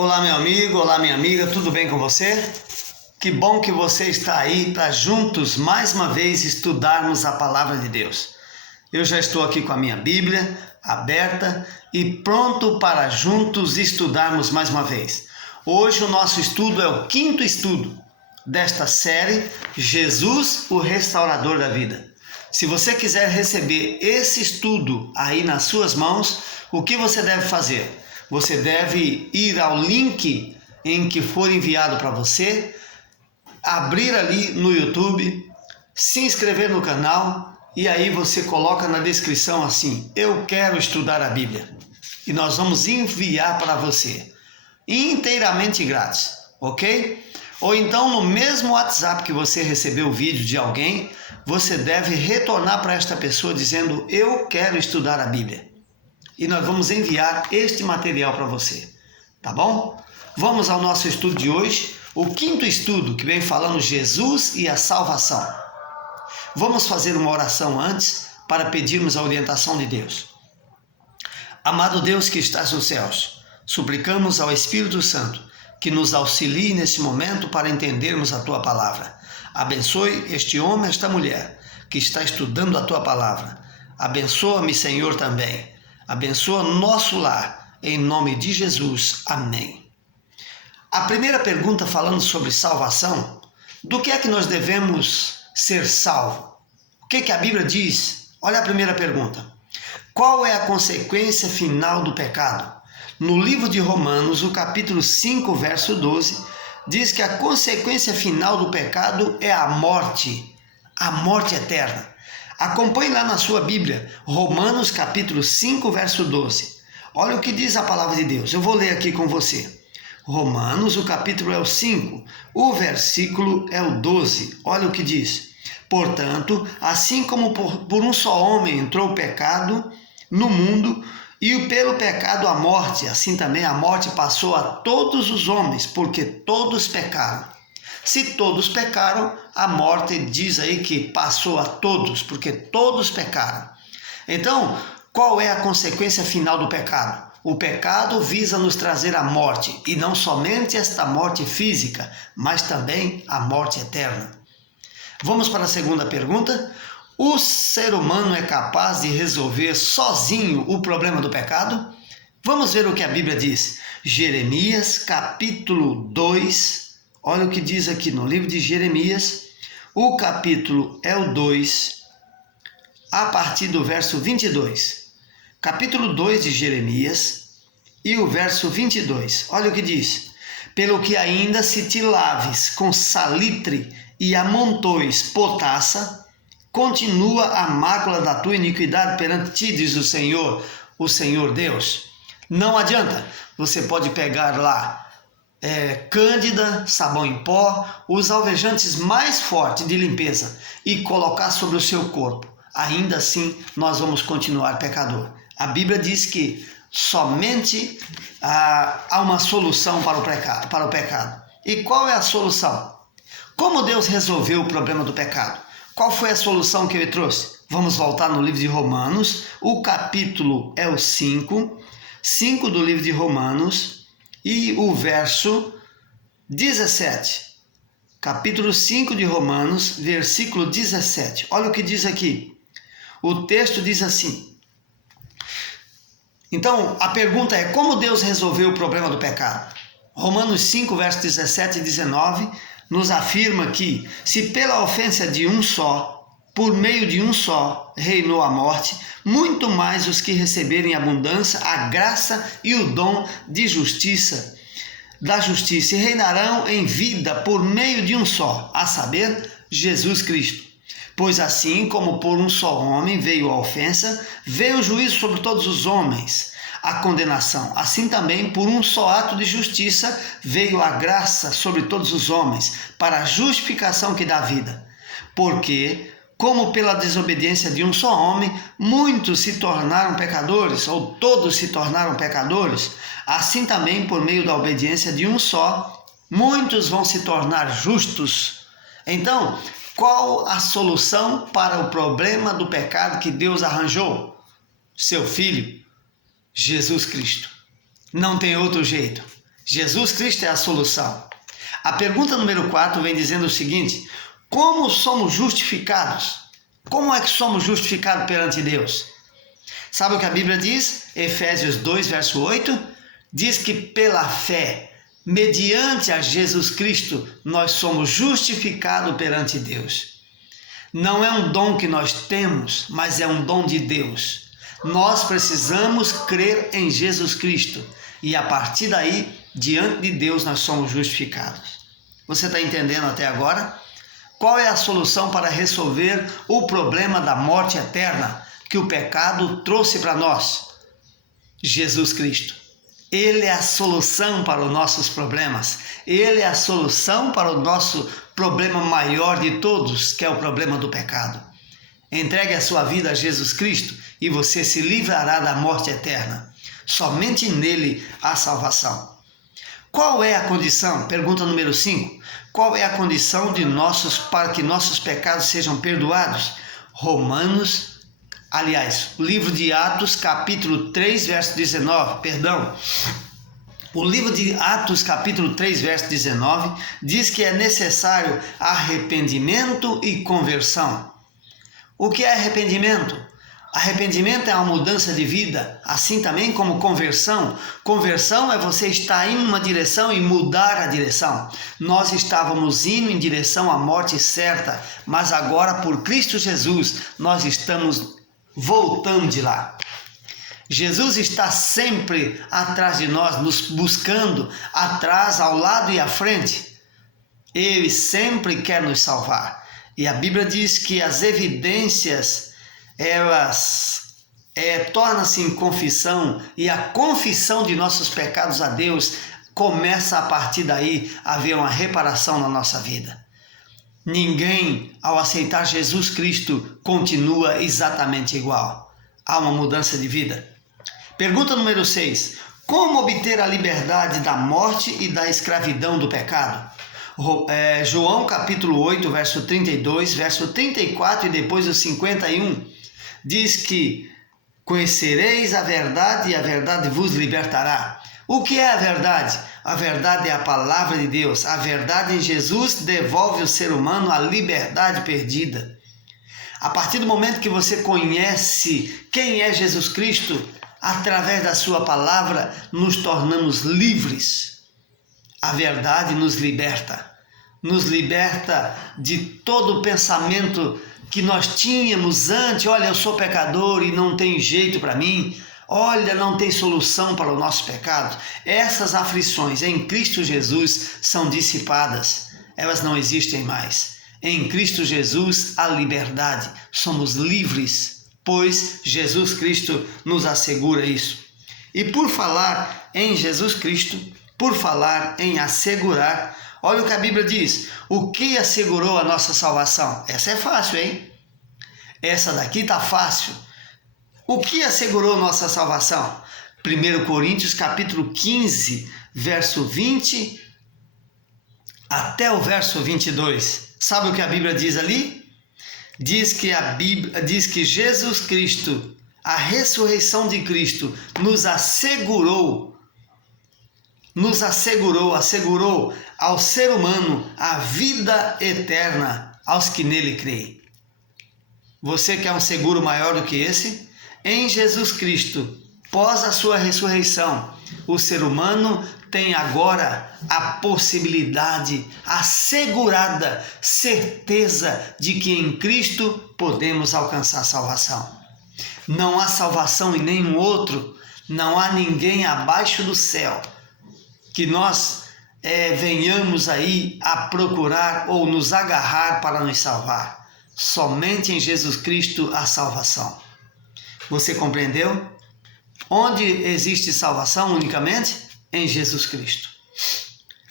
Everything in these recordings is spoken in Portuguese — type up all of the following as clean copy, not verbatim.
Olá, meu amigo, olá, minha amiga, tudo bem com você? Que bom que você está aí para juntos, mais uma vez, estudarmos a Palavra de Deus. Eu já estou aqui com a minha Bíblia aberta e pronto para juntos estudarmos mais uma vez. Hoje o nosso estudo é o quinto estudo desta série, Jesus, o Restaurador da Vida. Se você quiser receber esse estudo aí nas suas mãos, o que você deve fazer? Você deve ir ao link em que for enviado para você, abrir ali no YouTube, se inscrever no canal e aí você coloca na descrição assim: eu quero estudar a Bíblia. E nós vamos enviar para você, inteiramente grátis, ok? Ou então no mesmo WhatsApp que você recebeu o vídeo de alguém, você deve retornar para esta pessoa dizendo: eu quero estudar a Bíblia. E nós vamos enviar este material para você, tá bom? Vamos ao nosso estudo de hoje, o quinto estudo que vem falando Jesus e a salvação. Vamos fazer uma oração antes para pedirmos a orientação de Deus. Amado Deus que estás nos céus, suplicamos ao Espírito Santo que nos auxilie nesse momento para entendermos a Tua Palavra. Abençoe este homem, esta mulher que está estudando a Tua Palavra. Abençoa-me, Senhor, também. Abençoa nosso lar, em nome de Jesus. Amém. A primeira pergunta falando sobre salvação, do que é que nós devemos ser salvos? O que a Bíblia diz? Olha a primeira pergunta. Qual é a consequência final do pecado? No livro de Romanos, o capítulo 5, verso 12, diz que a consequência final do pecado é a morte eterna. Acompanhe lá na sua Bíblia, Romanos capítulo 5, verso 12. Olha o que diz a palavra de Deus. Eu vou ler aqui com você. Romanos, o capítulo é o 5, o versículo é o 12. Olha o que diz. Portanto, assim como por um só homem entrou o pecado no mundo, e pelo pecado a morte, assim também a morte passou a todos os homens, porque todos pecaram. Se todos pecaram, a morte diz aí que passou a todos, porque todos pecaram. Então, qual é a consequência final do pecado? O pecado visa nos trazer a morte, e não somente esta morte física, mas também a morte eterna. Vamos para a segunda pergunta. O ser humano é capaz de resolver sozinho o problema do pecado? Vamos ver o que a Bíblia diz. Jeremias, capítulo 2. Olha o que diz aqui no livro de Jeremias, o capítulo é o 2, a partir do verso 22. Capítulo 2 de Jeremias e o verso 22. Olha o que diz. Pelo que ainda se te laves com salitre e amontoes potassa, continua a mácula da tua iniquidade perante ti, diz o Senhor Deus. Não adianta, você pode pegar lá cândida, sabão em pó, os alvejantes mais fortes de limpeza e colocar sobre o seu corpo. Ainda assim, nós vamos continuar pecador. A Bíblia diz que somente há uma solução para o pecado. E qual é a solução? Como Deus resolveu o problema do pecado? Qual foi a solução que ele trouxe? Vamos voltar no livro de Romanos, o capítulo é o 5 do livro de Romanos, e o verso 17, capítulo 5 de Romanos, versículo 17. Olha o que diz aqui. O texto diz assim. Então, a pergunta é: como Deus resolveu o problema do pecado? Romanos 5, verso 17 e 19, nos afirma que, se pela ofensa de um só, por meio de um só, reinou a morte, muito mais os que receberem abundância, a graça e o dom de justiça, da justiça, e reinarão em vida por meio de um só, a saber, Jesus Cristo. Pois assim como por um só homem veio a ofensa, veio o juízo sobre todos os homens, a condenação. Assim também por um só ato de justiça veio a graça sobre todos os homens, para a justificação que dá vida. Porque, como pela desobediência de um só homem, muitos se tornaram pecadores, ou todos se tornaram pecadores, assim também por meio da obediência de um só, muitos vão se tornar justos. Então, qual a solução para o problema do pecado que Deus arranjou? Seu Filho, Jesus Cristo. Não tem outro jeito. Jesus Cristo é a solução. A pergunta número 4 vem dizendo o seguinte: como somos justificados? Como é que somos justificados perante Deus? Sabe o que a Bíblia diz? Efésios 2, verso 8, diz que pela fé, mediante a Jesus Cristo, nós somos justificados perante Deus. Não é um dom que nós temos, mas é um dom de Deus. Nós precisamos crer em Jesus Cristo e a partir daí, diante de Deus, nós somos justificados. Você está entendendo até agora? Qual é a solução para resolver o problema da morte eterna que o pecado trouxe para nós? Jesus Cristo. Ele é a solução para os nossos problemas. Ele é a solução para o nosso problema maior de todos, que é o problema do pecado. Entregue a sua vida a Jesus Cristo e você se livrará da morte eterna. Somente nele há salvação. Qual é a condição? Pergunta número 5. Qual é a condição para que nossos pecados sejam perdoados? O livro de Atos, capítulo 3, verso 19, O livro de Atos, capítulo 3, verso 19, diz que é necessário arrependimento e conversão. O que é arrependimento? Arrependimento é uma mudança de vida, assim também como conversão. Conversão é você estar indo em uma direção e mudar a direção. Nós estávamos indo em direção à morte certa, mas agora por Cristo Jesus nós estamos voltando de lá. Jesus está sempre atrás de nós, nos buscando, atrás, ao lado e à frente. Ele sempre quer nos salvar. E a Bíblia diz que as evidências elas tornam-se em confissão, e a confissão de nossos pecados a Deus começa a partir daí a haver uma reparação na nossa vida. Ninguém, ao aceitar Jesus Cristo, continua exatamente igual. Há uma mudança de vida. Pergunta número 6. Como obter a liberdade da morte e da escravidão do pecado? João capítulo 8, verso 32, verso 34 e depois o 51. Diz que conhecereis a verdade e a verdade vos libertará. O que é a verdade? A verdade é a palavra de Deus. A verdade em Jesus devolve ao ser humano a liberdade perdida. A partir do momento que você conhece quem é Jesus Cristo, através da sua palavra, nos tornamos livres. A verdade nos liberta de todo o pensamento que nós tínhamos antes. Olha, eu sou pecador e não tem jeito para mim. Olha, não tem solução para o nosso pecado. Essas aflições em Cristo Jesus são dissipadas. Elas não existem mais. Em Cristo Jesus há liberdade. Somos livres, pois Jesus Cristo nos assegura isso. E por falar em Jesus Cristo, por falar em assegurar, olha o que a Bíblia diz. O que assegurou a nossa salvação? Essa é fácil, hein? Essa daqui tá fácil. O que assegurou nossa salvação? 1 Coríntios capítulo 15, verso 20 até o verso 22. Sabe o que a Bíblia diz ali? Diz que Jesus Cristo, a ressurreição de Cristo, assegurou ao ser humano a vida eterna aos que nele creem. Você quer um seguro maior do que esse? Em Jesus Cristo, pós a sua ressurreição, o ser humano tem agora a possibilidade, a assegurada certeza de que em Cristo podemos alcançar salvação. Não há salvação em nenhum outro, não há ninguém abaixo do céu que nós venhamos aí a procurar ou nos agarrar para nos salvar. Somente em Jesus Cristo há salvação. Você compreendeu? Onde existe salvação unicamente? Em Jesus Cristo.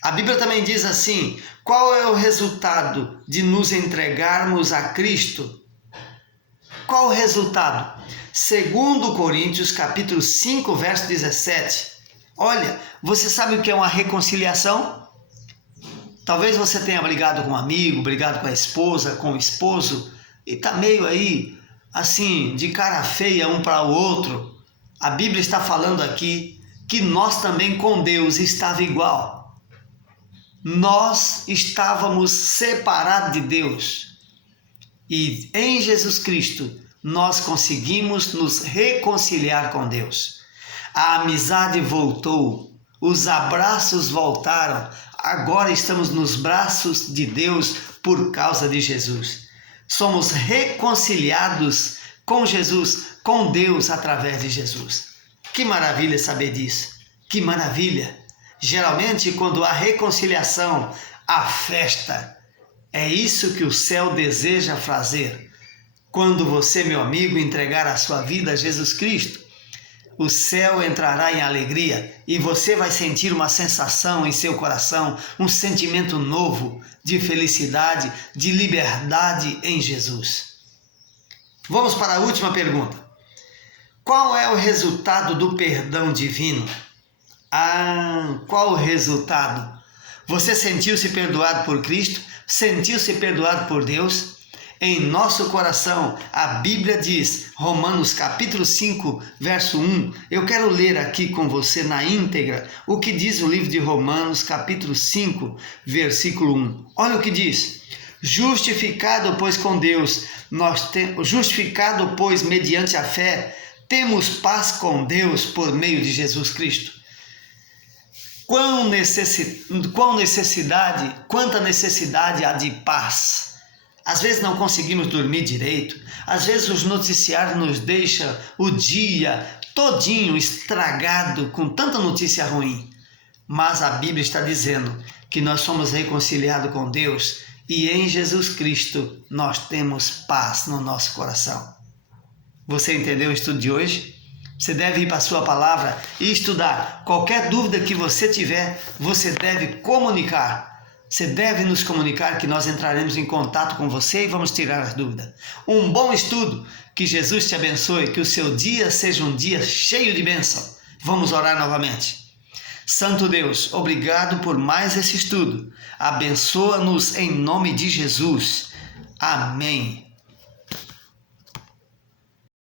A Bíblia também diz assim: qual é o resultado de nos entregarmos a Cristo? Qual o resultado? 2 Coríntios capítulo 5, verso 17. Olha, você sabe o que é uma reconciliação? Talvez você tenha brigado com um amigo, brigado com a esposa, com o esposo, e está meio aí, assim, de cara feia um para o outro. A Bíblia está falando aqui que nós também com Deus estava igual. Nós estávamos separados de Deus. E em Jesus Cristo nós conseguimos nos reconciliar com Deus. A amizade voltou, os abraços voltaram. Agora estamos nos braços de Deus por causa de Jesus. Somos reconciliados com Jesus, com Deus através de Jesus. Que maravilha saber disso. Que maravilha. Geralmente, quando há reconciliação, há festa. É isso que o céu deseja fazer. Quando você, meu amigo, entregar a sua vida a Jesus Cristo, o céu entrará em alegria e você vai sentir uma sensação em seu coração, um sentimento novo de felicidade, de liberdade em Jesus. Vamos para a última pergunta. Qual é o resultado do perdão divino? Qual o resultado? Você sentiu-se perdoado por Cristo? Sentiu-se perdoado por Deus? Em nosso coração, a Bíblia diz, Romanos capítulo 5, verso 1, eu quero ler aqui com você na íntegra o que diz o livro de Romanos capítulo 5, versículo 1. Olha o que diz, justificado pois com Deus, justificado pois mediante a fé, temos paz com Deus por meio de Jesus Cristo. Quanta necessidade há de paz. Às vezes não conseguimos dormir direito, às vezes os noticiários nos deixam o dia todinho estragado com tanta notícia ruim. Mas a Bíblia está dizendo que nós somos reconciliados com Deus e em Jesus Cristo nós temos paz no nosso coração. Você entendeu o estudo de hoje? Você deve ir para a sua palavra e estudar. Qualquer dúvida que você tiver, você deve comunicar. Você deve nos comunicar que nós entraremos em contato com você e vamos tirar as dúvidas. Um bom estudo, que Jesus te abençoe, que o seu dia seja um dia cheio de bênção. Vamos orar novamente. Santo Deus, obrigado por mais esse estudo. Abençoa-nos em nome de Jesus. Amém.